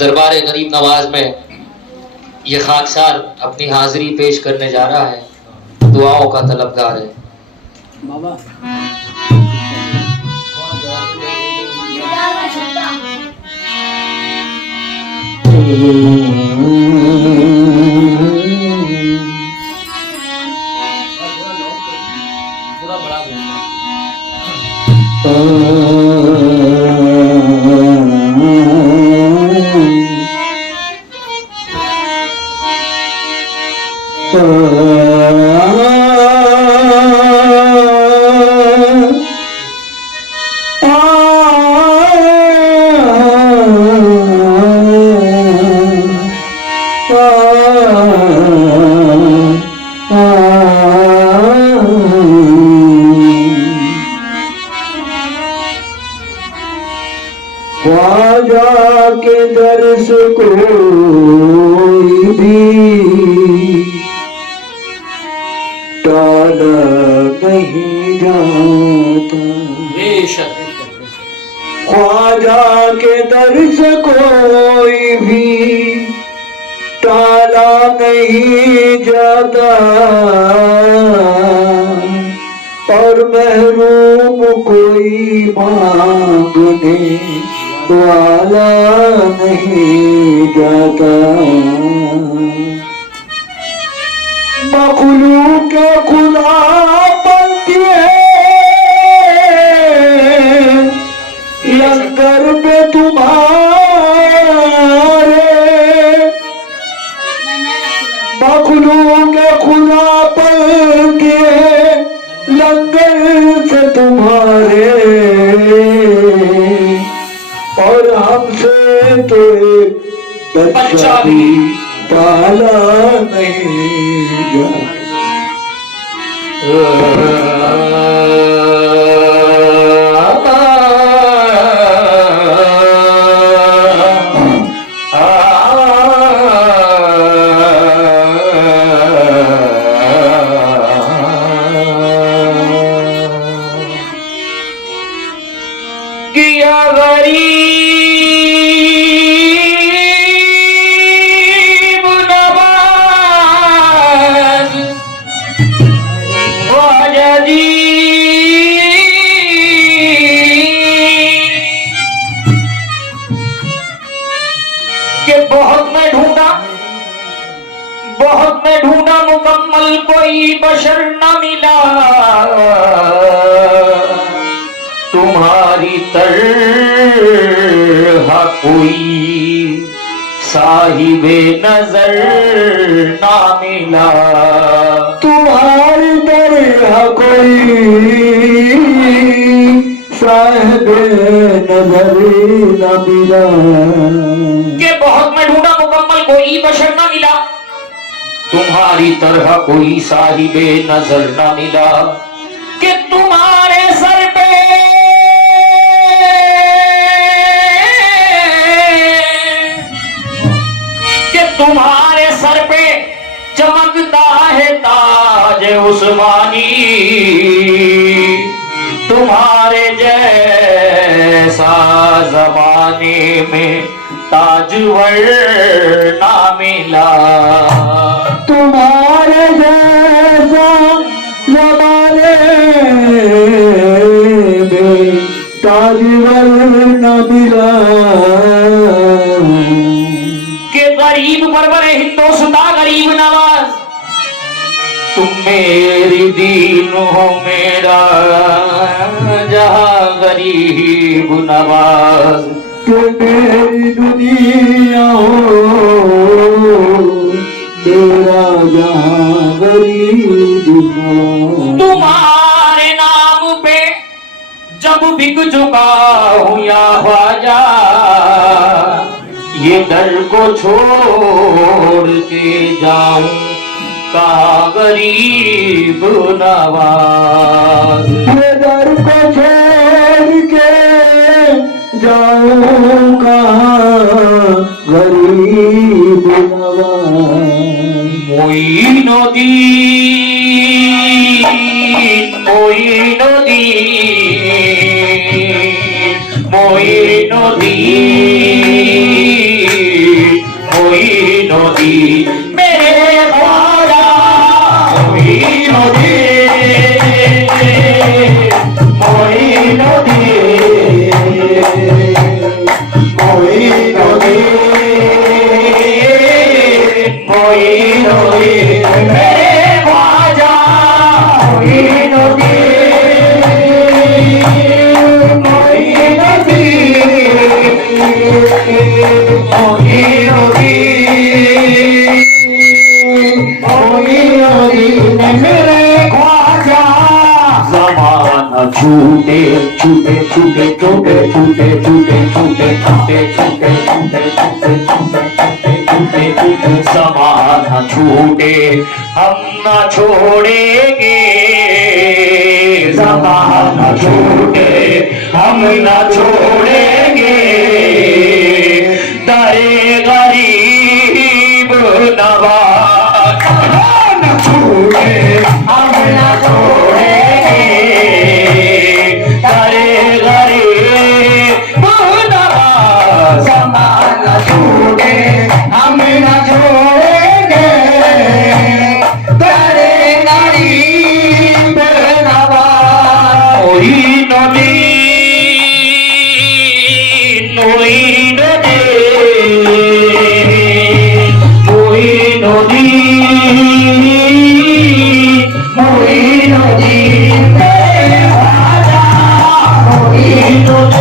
दरबार गरीब नवाज में ये खाकसार अपनी हाजिरी पेश करने जा रहा है, दुआओं का तलबगार है। बाबा ख्वाजा के दर्श कोई भी टाला नहीं जाता। ख्वाजा के दर्श कोई भी टाला नहीं जाता, और महरूम कोई मांगने वाला नहीं जाता। मखलूक खुदा बनती है लंगर पे तुम्हारे, मखलूक खुदा बनती है लंगर से तुम्हारे, और हमसे तो एक बच्चा भी पाला नहीं जाता। बहुत मैं ढूंढा मुकम्मल कोई बशर न मिला, तुम्हारी तरह कोई साहिबे नजर ना मिला, तुम्हारी तरह कोई साहिबे नजर न मिला। के बहुत मैं ढूंढा मुकम्मल कोई बशर न मिला, तुम्हारी तरह कोई साहिबे नजर न मिला, कि तुम्हारे सर पे चमकता है ताज उस्मानी, तुम्हारे जैसा जमाने में ताजवर ना मिला, तुम्हारे जैसा जमाने में ताजवर ना मिला। के गरीब परवर हिंदोस्तां गरीब नवाज, तुम मेरी दीन हो मेरा जहां गरीब नवाज, कि मेरी दुनिया हो मेरा जहां गरीब नवाज। तुम्हारे नाम पे जब बिक चुका हूँ या ख्वाजा, ये दर को छोड़ के जाऊं कहाँ गरीब नवाज, ये दर को छोड़ के जाऊं कहाँ गरीब नवाज। मोइनुद्दीन मोइनुद्दीन मोइनुद्दीन मोइनुद्दीन मेरे ख्वाजा मोइनुद्दीन मोइनुद्दीन मेरे ख्वाजा मोइनुद्दीन मोइनुद्दीन मेरे ख्वाजा ज़माना छूटे छूटे छूटे छूटे छूटे छूटे छूटे छूटे छूटे छूटे छूटे छूटे छूटे छूटे ज़माना छूटे हम न छोड़ेंगे ज़माना छूटे हम न छोड़ेंगे दरे गरीब नवाज न छूटे हम न छोड़ेंगे दरे गरीब नवाज ज़माना छूटे हम न छोड़ेंगे दरे गरीब नवाज मोइनुद्दीन मोइनुद्दीन मोइनुद्दीन मेरे ख्वाजा मोइनुद्दीन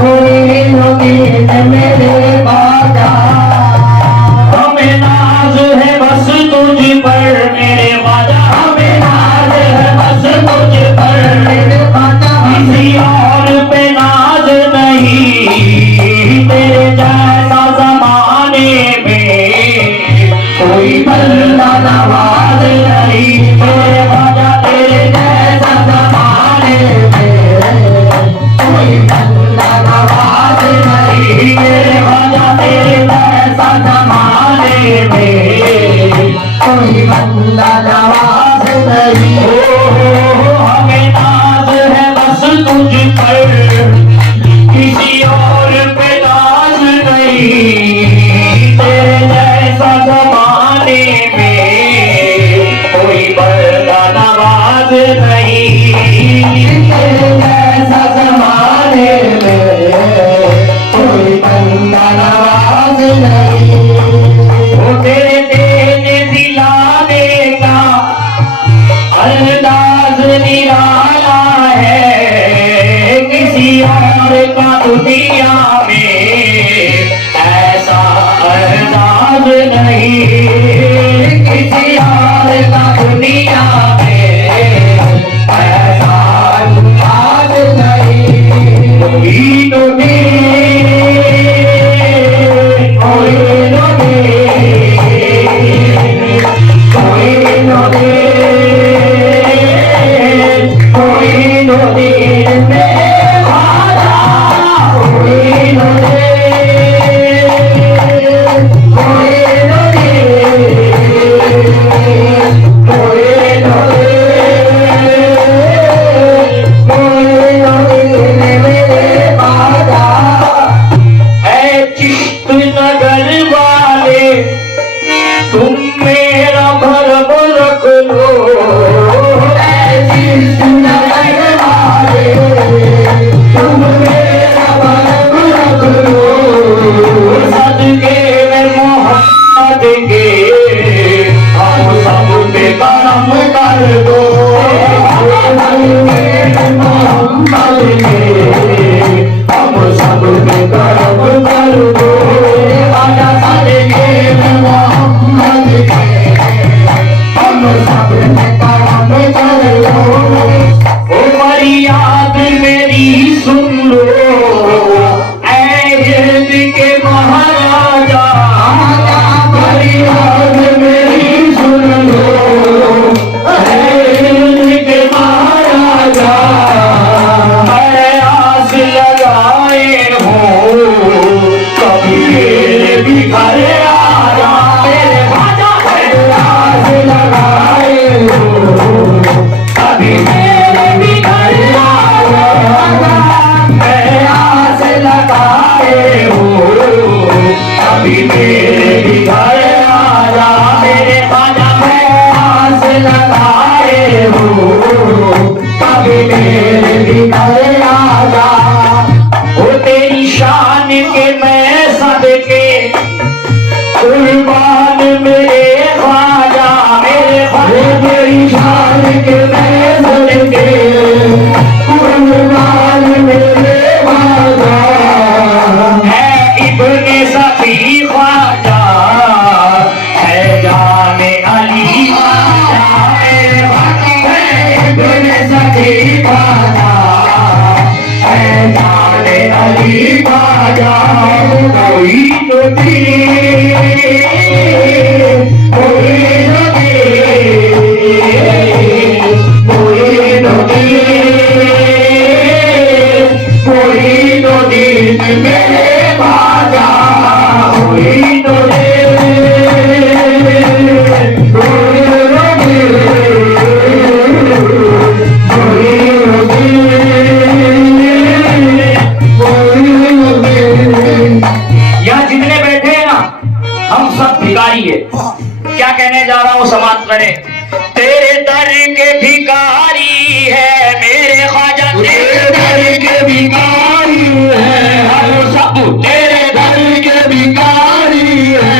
मोइनुद्दीन मेरे ख्वाजा हमें नाज है बस तुझ पर मेरे ख्वाजा हमें नाज है बस तुझ पर मेरे ख्वाजा किसी और पे नाज नहीं तेरे जैसा ज़माने में कोई बंदा नवाज नहीं मेरे ख्वाजा तेरे जैसा ज़माने में कोई बंदा नवाज नहीं मेरे ख्वाजा तेरे जैसा ज़माने में कोई बंदा नवाज नहीं हमें नाज है बस तुझ पर किसी और पे नाज नहीं तेरे जैसा ज़माने में कोई बंदा नवाज नहीं तेरे जैसा ज़माने में कोई बंदा नवाज नहीं वो तेरे देने दिलाने का अंदाज निराला है किसी और का दुनिया में ऐसा अंदाज नहीं किसी और का दुनिया में ऐसा अंदाज नहीं मोइनुद्दीन मोइनुद्दीन मेरे ख्वाजा लगाए हो मेरे ख्वाजा हुई तुझे यहाँ जितने बैठे हैं ना हम सब भिखारी है। क्या कहने जा रहा हूँ समाप्त करें। तेरे दर के भिखारी है मेरे ख्वाजा, तेरे दर के भिखारी है हम सब, तेरे दर के भिखारी है,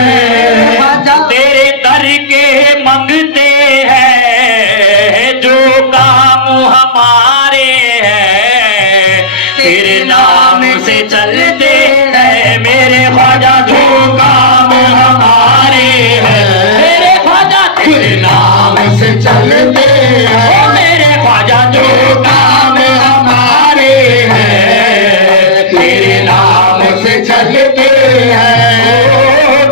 तेरे दर के मंगते हैं जो काम हमारे हैं, तेरे नाम से चलते हैं मेरे ख्वाजा जो काम हमारे हैं, मेरे ख्वाजा तेरे नाम से चलते हैं मेरे ख्वाजा जो काम हमारे हैं, तेरे नाम से चलते हैं।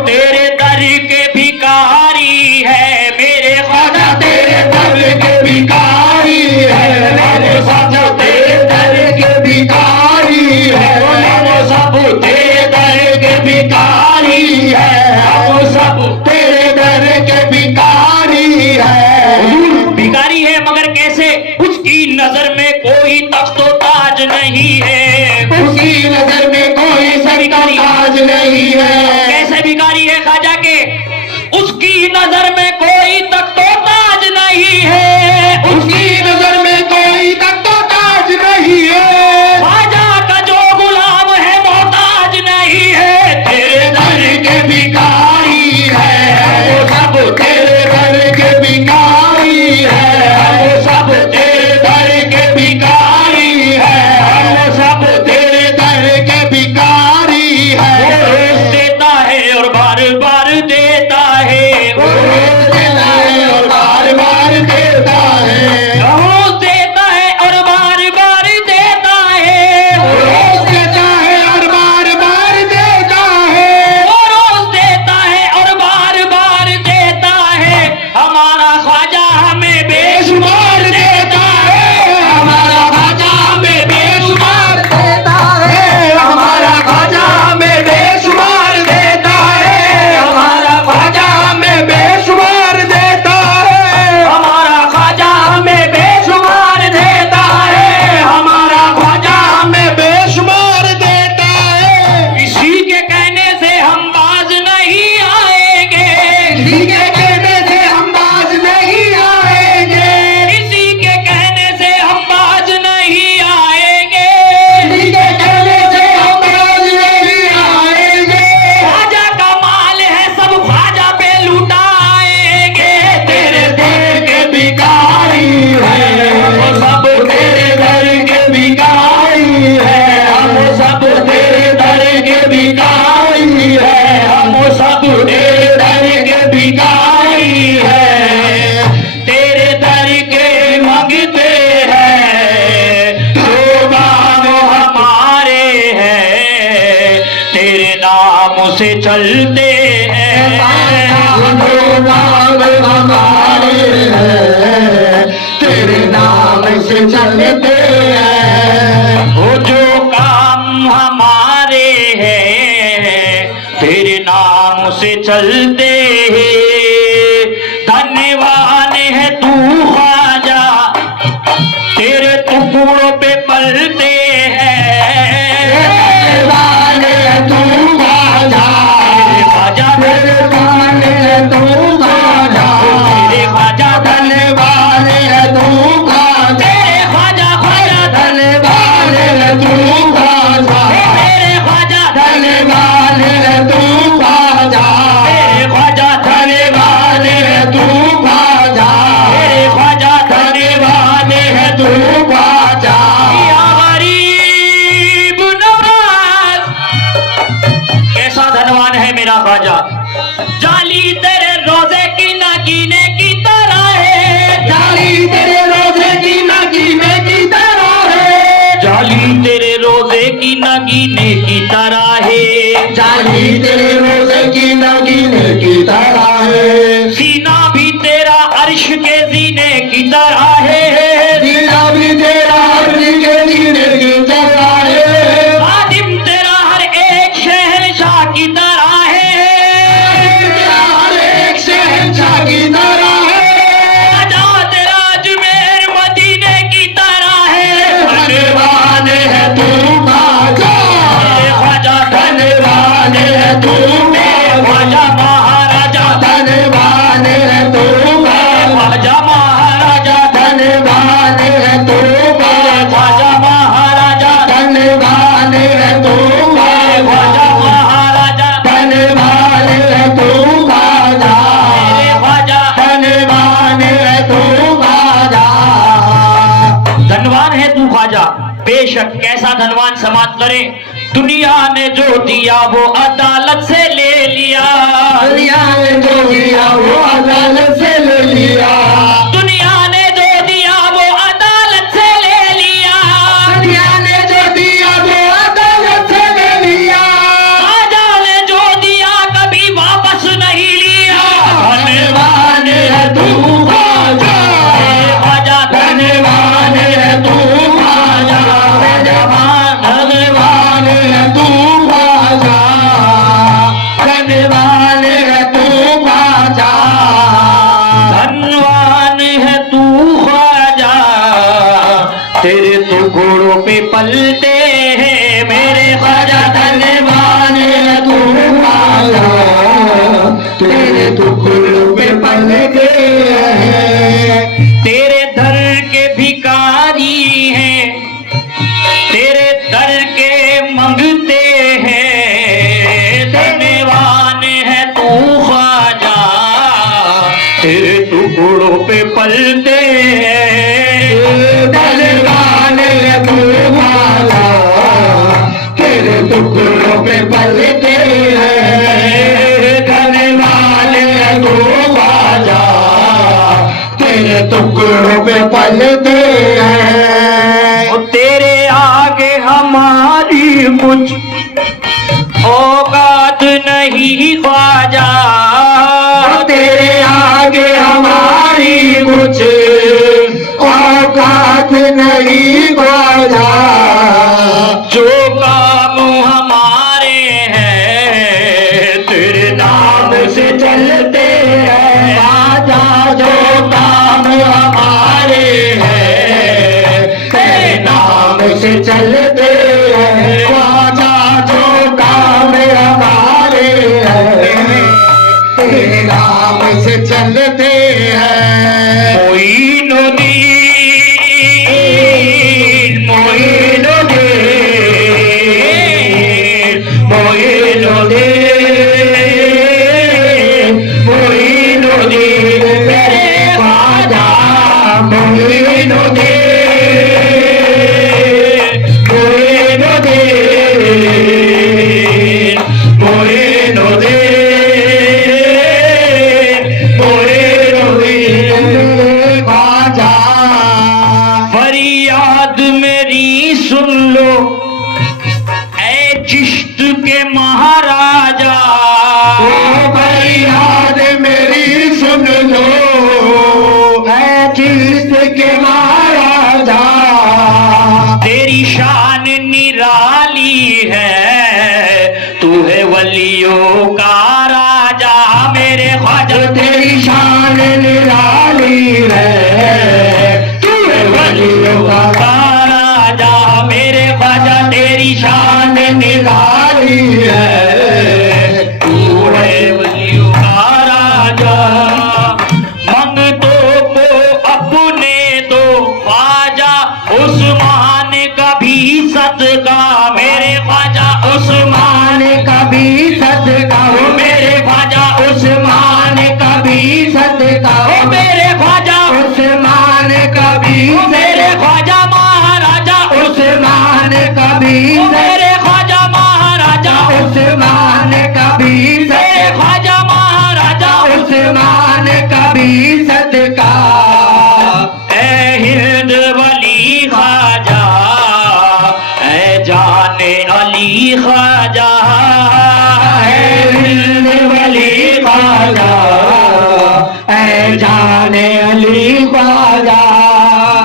तेरे दर के भिखारी है मेरे ख्वाजा, तेरे दर के भिखारी है मेरे ख्वाजा, तेरे दर के भिखारी है हम सब, तेरे दर के भिखारी है हम सब, तेरे दर के भिखारी है। भिखारी है मगर कैसे? उसकी नजर में कोई तख्तो ताज नहीं है, उसकी नजर में कोई भिखारी ताज नहीं है। कैसे भिखारी है ख्वाजा के? उसकी नजर में कोई तख्तो ताज नहीं है, उसकी नजर में कोई तख्तो ताज नहीं है। ख्वाजा का जो गुलाम है मोहताज नहीं है, तेरे दर के भिखारी है वो सब, तेरे दर के भिखारी है हम सब, तेरे दर के भिखारी है हम सब, तेरे दर के भिखारी है। वो रोज देता है और बार बार देता है, वो रोज देता है और बार बार देता है, रोज देता है और बार बार देता है, वो रोज देता है और बार बार देता है, वो रोज देता है और बार बार देता है। हमारा ख्वाजा हमें बेशुमार देता है, हमारा ख्वाजा हमें बेशुमार देता है, हमारा ख्वाजा हमें बेशुमार देता है, हमारा ख्वाजा हमें बेशुमार देता है, हमारा ख्वाजा हमें बेशुमार देता है, हमारा ख्वाजा हमें बेशुमार देता है। इसी के कहने से हम बाज नहीं आएंगे, इसी के कहने से हम बाज नहीं आएंगे, इसी के कहने से हम बाज नहीं आएंगे, इसी के कहने से हम बाज नहीं आएंगे। ख्वाजा का माल है सब ख्वाजा पे लुटाएंगे, तेरे दर के भिखारी है हम सब, तेरे दर के भिखारी है हम सब, तेरे दर के भिखारी है हम सब, तेरे दर के भिखारी है, तेरे दर के मंगते हैं जो काम हमारे हैं, तेरे नाम से चलते हैं जो काम हमारे हैं, तेरे नाम से चलते हैं। वो जो काम हमारे हैं तेरे नाम से चलते हैं। धन्यवान है तू ख्वाजा, तेरे टुकड़ों पे पलते हैं, धन्यवान है तू ख्वाजा, तेरे ख्वाजा धन्यवान है तू ख्वाजा, तेरे ख्वाजा धन्यवान है तू ख्वाजा, तेरे ख्वाजा ख्वाजा धन्यवान है तू ख्वाजा, तेरे ख्वाजा धन्यवान है तू ख्वाजा, तेरे ख्वाजा धन्यवान है तू ख्वाजा, तेरे ख्वाजा धन्यवान है तू ख्वाजा। या गरीब नवाज, कैसा धनवान है मेरा ख्वाजा, जाली तेरे रोजे की नगीने की तरह है, जाली तेरे रोजे की नगीने की तरह है, जाली तेरे रोजे की नगीने की तरह है, जाली तेरे रोजे की नगीने की तरह है। सीना भी तेरा अर्श के जीने की तरह है, सीना भी तेरा अर्श के जीने की तरह है। खादिम तेरा बेशक कैसा धनवान समाप्त करे, दुनिया ने जो दिया वो अदालत से ले लिया, दुनिया ने जो दिया वो अदालत से ले लिया, दुनिया ने जो दिया वो अदालत से ले लिया, दुनिया ने जो दिया वो अदालत से ले लिया, ख्वाजा ने जो दिया कभी वापस नहीं लिया। धनवान है तू ख्वाजा, ख्वाजा धनवान है तू ख्वाजा, धनवान है तू ख्वाजा, धनवान है तू ख्वाजा, धनवान है तू ख्वाजा, तेरे टुकड़ों पे पलते हैं मेरे ख्वाजा। धनवान है तू ख्वाजा, तेरे टुकड़ों पे पल गए, तेरे दर के भिखारी हैं, तेरे दर के मंगते हैं, धनवान है तू ख्वाजा, तेरे टुकड़ों पे पलते हैं। धनवान है तू ख्वाजा, तेरे टुकड़ों पे पलते हैं, धनवान है तू ख्वाजा, तेरे टुकड़ों पे पलते हैं। और तेरे आगे हमारी कुछ औकात नहीं ख्वाजा, तेरे आगे हमारी कुछ औकात नहीं ख्वाजा, जो काम हमारे हैं तेरे नाम से चलते हैं। ख्वाजा, जो काम हमारे हैं तेरे नाम से चलते हैं, ख्वाजा, जो काम हमारे हैं तेरे नाम से चलते हैं। मोइनुद्दीन, मोइनुद्दीन, मोइनुद्दीन, मोइनुद्दीन मेरे ख्वाजा, मोइनुद्दीन, मोइनुद्दीन, मोइनुद्दीन, मोइनुद्दीन मेरे ख्वाजा। फरियाद मेरी सुन लो ऐ चिश्त के महाराजा, ओ फरियाद मेरी सुन लो ऐ चिश्त के महाराजा, तेरी शान निराली है, तू है वलियों का राजा मेरे ख्वाजा। तेरी शान निराली है, तू है वलियों का राजा मेरे ख्वाजा, तेरी शान निराली है, तू है वलियों का राजा। मंगतों को अपने दो ख्वाजा, उस्मान का भी सदका मेरे ख्वाजा, उस्मान का भी सदका हो मेरे ख्वाजा, उस्मान का भी सदका हो मेरे ख्वाजा, उस्मान का भी मेरे ख्वाजा महाराजा, उस्मान का भी मेरे ख्वाजा महाराजा, उस्मान का भी मेरे ख्वाजा महाराजा, उस्मान का भी सदका। ऐ हिंद वली ख्वाजा, ऐ जाने अली ख्वाजा, ऐ हिंद वली ख्वाजा, ऐ जाने अली ख्वाजा,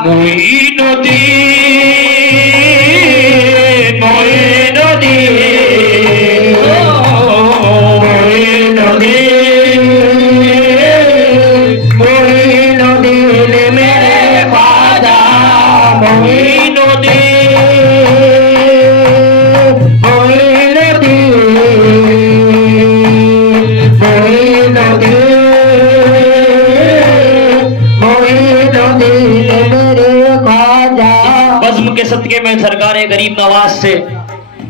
मोइनुद्दीन, मोइनुद्दीन, मोइनुद्दीन, मोइनुद्दीन मेरे ख्वाजा, मोइनुद्दीन, मोइनुद्दीन, मोइनुद्दीन मेरे ख्वाजा। बज़्म के सदके में सरकार गरीब नवाज से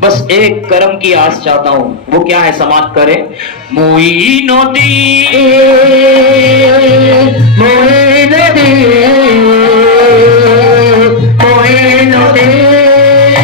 बस एक करम की आस चाहता हूँ, वो क्या है समाप्त करें। मोइनुद्दीन, मोइनुद्दीन, मोइनुद्दीन,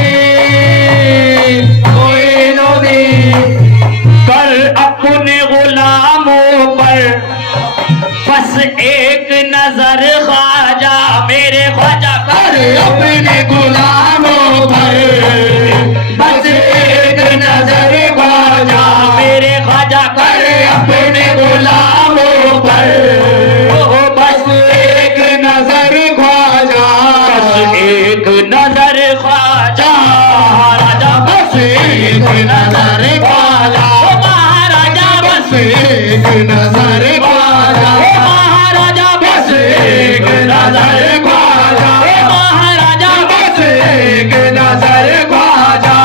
नजर ख्वाजा, महाराजा बस एक नजर ख्वाजा, महाराजा बस एक नजर ख्वाजा।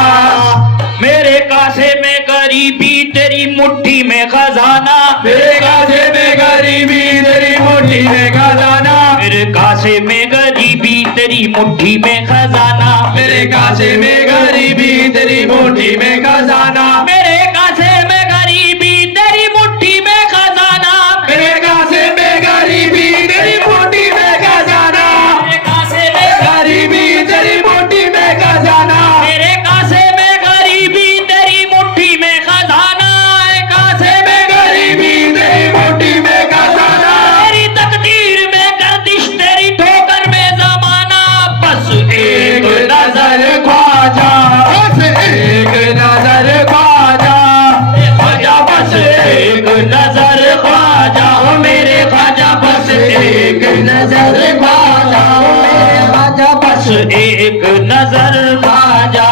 मेरे कासे में गरीबी तेरी मुट्ठी में खजाना, मेरे कासे में गरीबी तेरी मुट्ठी में खजाना, मेरे कासे में गरीबी तेरी मुट्ठी में खजाना, मेरे कासे में गरीबी तेरी मुट्ठी में खजाना, मेरे कासे में गरीबी तेरी मुट्ठी में खजाना, मेरे कासे में गरीबी तेरी मुट्ठी में खजाना, मेरे कासे में गरीबी तेरी मुट्ठी में खजाना, मेरे कासे में गरीबी तेरी मुट्ठी में खजाना, कासे में गरीबी तेरी मुट्ठी में खजाना, तेरी तकदीर में गर्दिश तेरी ठोकर में जमाना, बस एक नजर ख्वाजा, बस एक नजर ख्वाजा, ख्वाजा बस एक नजर ख्वाजा हो मेरे ख्वाजा, बस एक नजर ख्वाजा, मेरे ख्वाजा बस एक नजर ख्वाजा।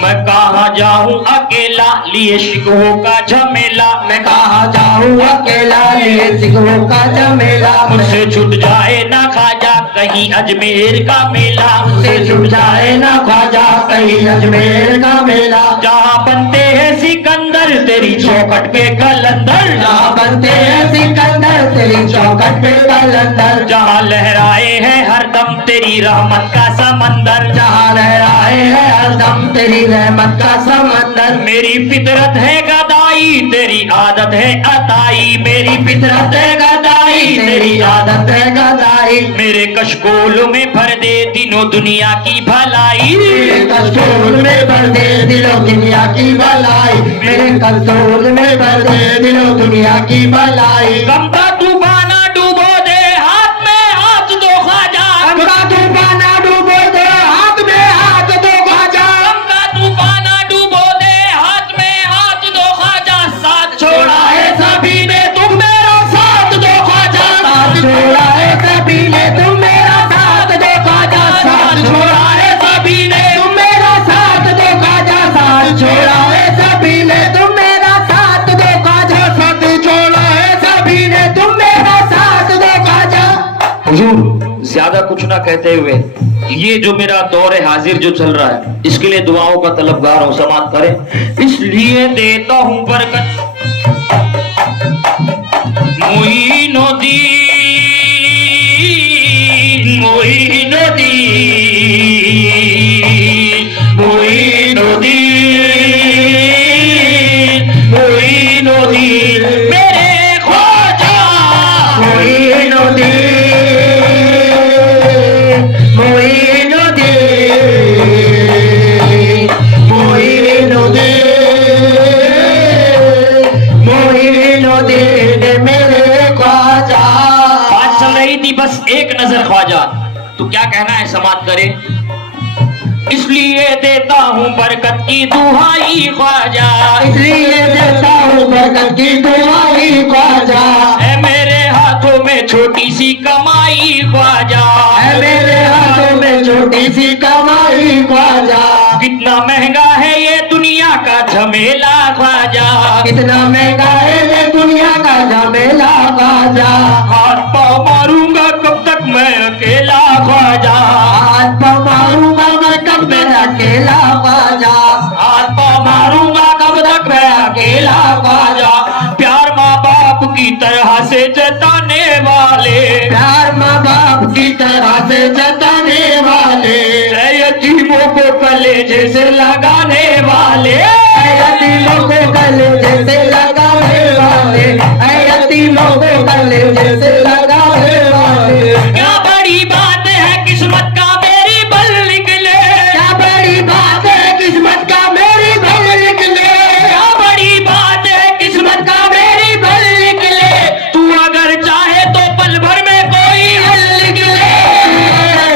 मैं कहाँ जाऊं अकेला लिए शिकवों का झमेला, मैं कहा जाऊं अकेला लिए सिखों का झमेला, मुझसे छूट जाए ना ख्वाजा कहीं अजमेर का मेला, मुझसे छूट जाए ना ख्वाजा कहीं अजमेर का मेला, जहाँ बनते हैं सिकंदर तेरी चौखट पे कलंदर, जहाँ बनते हैं सिकंदर तेरी चौखट पे कलंदर, जहाँ लहराए हैं हरदम तेरी रहमत का समंदर, जहाँ लहराए है हरदम तेरी रहमत का समंदर, मेरी फितरत है गदाई तेरी आदत है अताई, मेरी फितरत है गदाई तेरी आदत है गदाई, मेरे कशकोल में भर दे दिनों दुनिया की भलाई, मेरे कस्तूर में भर दे दिलो दुनिया की भलाई, मेरे कस्तूर में भर दे दिलो दुनिया की भलाई, गम का तूफाना डूबो दे हाथ में हाथ दो ख्वाजा, गम का तूफाना डूबो दे हाथ में हाथ दो ख्वाजा, गम का तूफाना डूबो दे हाथ में हाथ दो ख्वाजा, साथ छोड़ा है सभी ने तुम मेरा साथ दो ख्वाजा, साथ छोड़ा है सभी ने तुम मेरा साथ दो ख्वाजा, साथ छोड़ा है सभी ने तुम मेरा साथ दो ख्वाजा, साथ छोड़ा है सभी ने तुम मेरा साथ दो ख्वाजा, साथ छोड़ा है सभी ने तुम मेरा साथ दो ख्वाजा। हुजूर ज्यादा कुछ ना कहते हुए ये जो मेरा दौर हाजिर जो चल रहा है इसके लिए दुआओं का तलबगार हूं, समात करें। इसलिए देता हूं बरकत मोइनुद्दीन मोइनुद्दीन मोइनुद्दीन मोइनुद्दीन मेरे ख्वाजा मोइनुद्दीन मोइनुद्दीन मोइनुद्दीन मोइनुद्दीन मेरे ख्वाजा। बात चल रही थी बस एक नजर ख्वाजा, तो क्या कहना है समात करे। इसलिए देता हूँ बरकत की दुहाई ख्वाजा, इसलिए देता हूँ बरकत की दुआई ख्वाजा, है मेरे हाथों में छोटी सी कमाई ख्वाजा, है मेरे हाथों में छोटी सी कमाई ख्वाजा, कितना महंगा है ये दुनिया का झमेला ख्वाजा, कितना महंगा है ये दुनिया का झमेला ख्वाजा, हाथ पाँव मारूंगा कब तक मैं अकेला ख्वाजा, हाथ पाँव मारूंगा मैं कब मैं अकेला ख्वाजा, हाथ पाँव मारूंगा कब तक मैं अकेला ख्वाजा, प्यार माँ बाप की तरह से जताने वाले, प्यार माँ बाप की तरह से जताने वाले, यतीमों को कलेजे से लगाने वाले, यतीमों को कलेजे से लगाने वाले, यतीमों को कलेजे से लगाने वाले। क्या बड़ी बात है किस्मत का मेरी बल निकले, क्या बड़ी बात है किस्मत का मेरी बल निकले, क्या बड़ी बात है किस्मत का मेरी बल निकले, तू अगर चाहे तो पल भर में कोई हल निकले,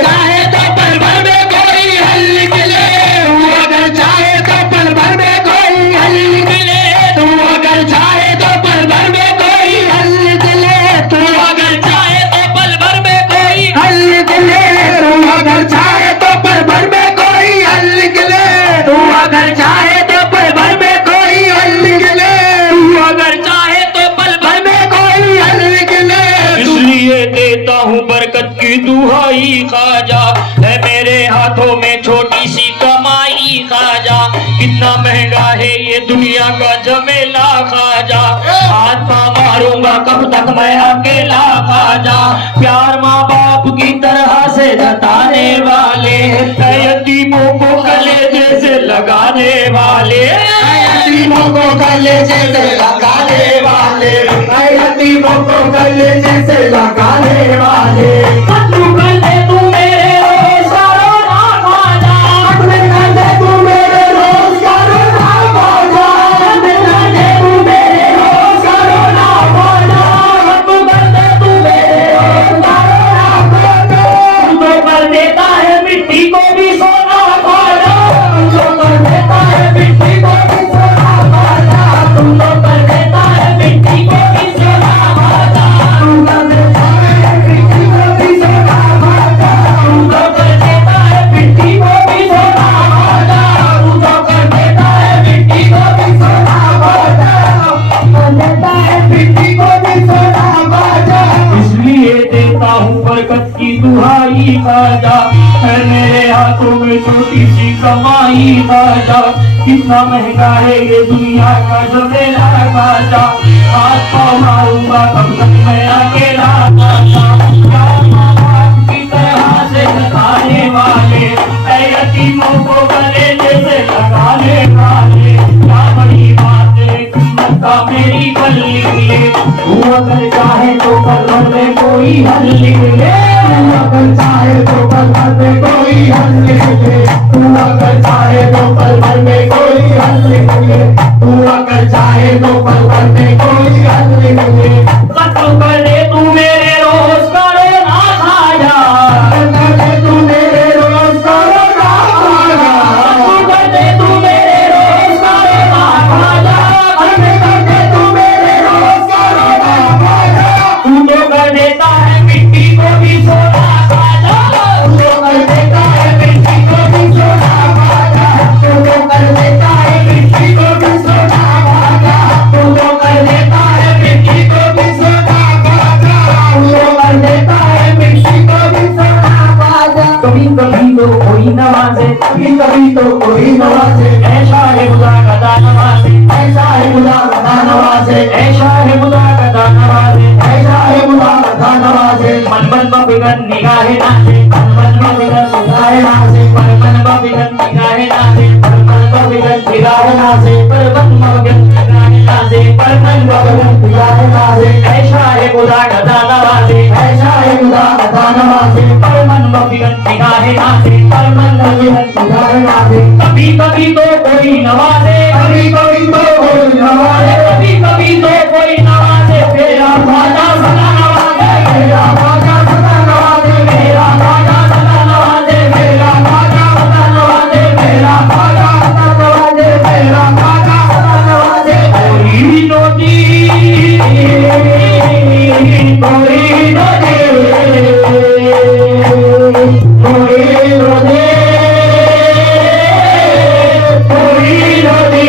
चाहे तो पल भर में कोई हल निकले, तू अगर चाहे तो पल भर में कोई हल निकले, तू अगर चाहे तो पल भर में कोई हल निकले, तू अगर कितना महंगा है ये दुनिया का झमेला खाजा, हाथ पाँव मारूंगा कब तक मैं अकेला खाजा। प्यार माँ बाप की तरह से जताने वाले, यतीमों को कलेजे से लगाने वाले, यतीमों को कलेजे से लगाने वाले, यतीमों को कलेजे से लगाने वाले। तू कर दे तू मेरे रोज़गारों ना खाजा, कर दे तू मेरे रोज़गारों ना खाजा, कर दे तू मेरे रोज़गारों ना खाजा, कर दे तू मेरे रोज़गारों ना खाजा। तू तो कर देता है मिट्टी को भी सोना खाजा, तू तो कर देता है मिट्टी को भी सोना खाजा, तू तो कर देता है मिट्टी को भी सोना खाजा, तू कर देता है मिट्टी को भी सोना खाजा, तू तो कर देता है मिट्टी को भी सोना खाजा, तू तो कर देता है मिट्टी को भी सोना खाजा, कर देता है मिट्टी को भी सोना खाजा। इसलिए देता हूँ बरकत की दुहाई खाजा, है मेरे हाथों में छोटी सी कमाई खाजा। कितना महंगा है ये दुनिया का झमेला खाजा, हाथ पाँव मारूंगा कब तक मैं अकेला खाजा। प्यार माँ बाप की तरह से जताने वाले, यतीमों को गलेजे से लगाने वाले, क्या बड़ी बात है किस्मत का मेरी गली निकले। तू अगर चाहे तो कल में कोई हल निकले, तू अगर चाहे तो पल भर में कोई हल निकले, तू अगर चाहे तो पल भर में कोई हल निकले, तू अगर चाहे तो पल भर में कोई हल निकले। कत्ल कर दे तू मेरे रोज़गारों ना खाजा, कर दे तू मेरे रोज़गारों ना खाजा, कर दे तू मेरे रोज़गारों ना खाजा, कर दे तू मेरे रोज़गारों ना खाजा। तू तो कर देता है मिट्टी को भी सोना खाजा, तू तो कर देता है मिट्टी को भी सोना खाजा, तू तो कर देता है मिट्टी को भी सोना खाजा, तू तो कर देता है मिट्टी को भी सोना खाजा, तू तो कर देता है मिट्टी को भी सोना खाजा। कभी कभी तो कोई नवाजे, कभी कभी तो कोई नवाजे, ऐसा है खुदा का नवाजे, ऐसा है खुदा का नवाजे, ऐसा है खुदा का नवाजे, ऐसा है खुदा का नवाजे। मन मन बबिगन निगाहे नाचे, मन मन बबिगन गाए नाचे, मन मन बबिगन निगाहे नाचे, मन मन बबिगन गाए नाचे, पर मन बबिगन निगाहे नाचे, पर मन बबिगन गाए नाचे। ऐसा है खुदा का नवाजे, ऐसा है खुदा का नवाजे, पर मन बबिगन निगाहे नाचे, पर मन बबिगन गाए नाचे। कभी कभी तो कोई नवाजे, कभी कभी तो कोई नवाजे, कभी कभी तो कोई नवाजे, तेरा ख्वाजा सदा नवाजे, मेरा ख्वाजा सदा नवाजे, मेरा ख्वाजा सदा नवाजे, मेरा ख्वाजा सदा नवाजे, मेरा ख्वाजा सदा नवाजे, मेरा ख्वाजा सदा नवाजे। कोई नदी कोई नदी, कोई नदी, कोई नदी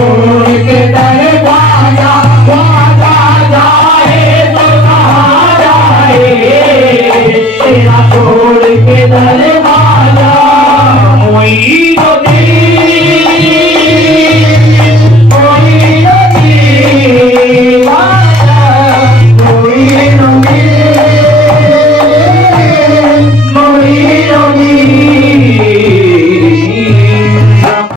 हो